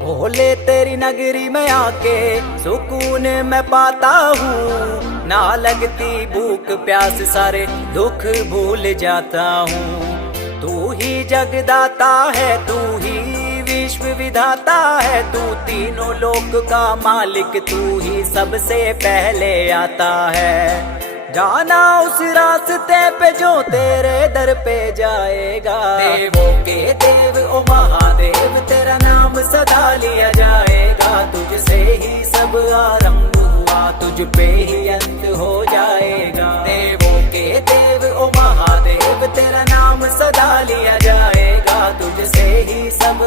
भोले तेरी नगरी में आके सुकून मैं पाता हूँ, ना लगती भूख प्यास सारे दुख भूल जाता हूँ। तू ही जगदाता है, तू ही विश्व विधाता है, तू तीनों लोक का मालिक, तू ही सबसे पहले आता है। जाना उस रास्ते पे जो तेरे दर पे जाएगा। देवों के देव ओ महादेव, तेरा नाम सदा लिया जाएगा। तुझसे ही सब आरंभ हुआ, तुझ पे ही अंत हो जाएगा। देवों के देव ओ महादेव, तेरा नाम सदा लिया जाएगा। तुझसे ही सब